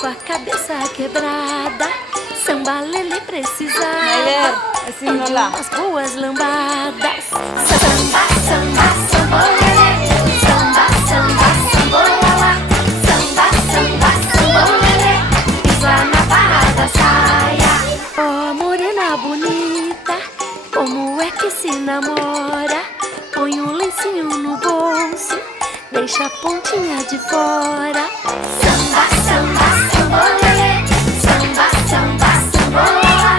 Com a cabeça quebrada, samba lelê precisava de umas boas lambadas. Samba, samba, sambolelê, samba, samba, sambolelá, samba, samba, sambolelê, pisa na barra da saia. Oh, morena bonita, como é que se namora? Põe um lencinho no bolso, deixa a pontinha de fora. Samba, samba, sambolelê, samba, samba, sambolelá,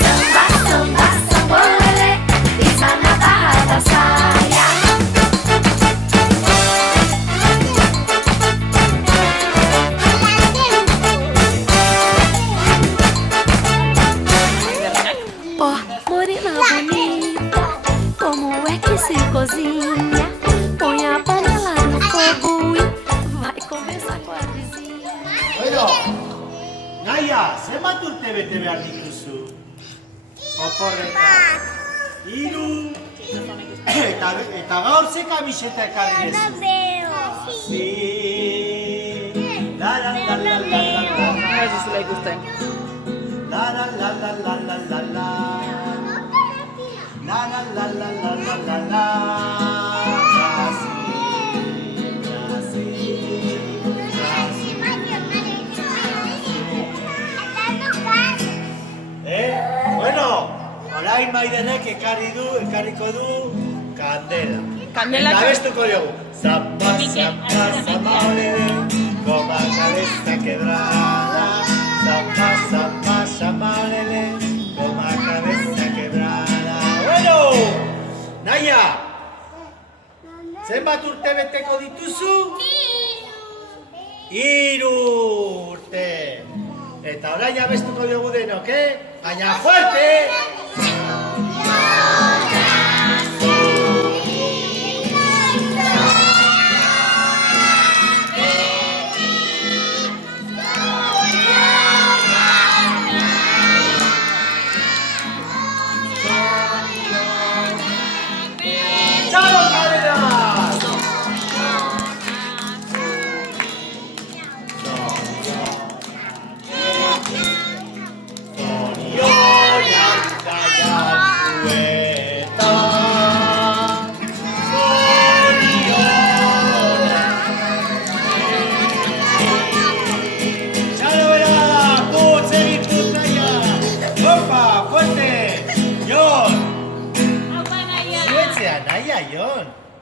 samba, samba, sambolelê, pisa na barra da saia. Oh, morena bonita, como é que se cozinha? Põe a panela no fogo e vai conversar com a vizinha. Bueno, Naia, zenbat urte bete behar dituzu? Oporretan. 3. Eta gaur ze kamiseta ekarri duzu? Sí. La la la la la la la. Ez dizula ikusten. La la la la la la la la. La la la la la la la la. Bueno, orain Maidenek ekarriko du kandela. Kandela. Eta abestuko diogu. Zapa, zapa, zapa, olele, como a cabeza quebrada. Zapa, zapa, zapa, olele, como a cabeza quebrada. Bueno, Naia, zenbat urte beteko dituzu? 3 urte. Eta orain abestuko diogu denok, Baina fuerte!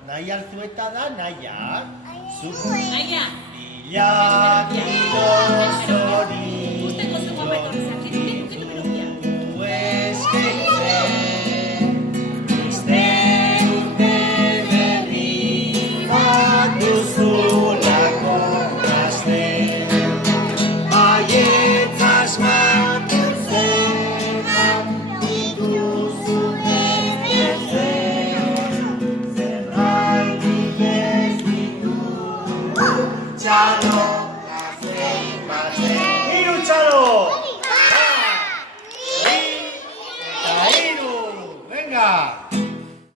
Naia altueta da, Naia. Naia. Bila giro zori. Gusteko zengo betorrizak, ditu pelukia. Eskentzen, uste urte berri bat duzulako gazte. Baietz asmatu zen, dituzun Txalo, zein batzen. 3 txalo! 2, 3, eta 3. Venga!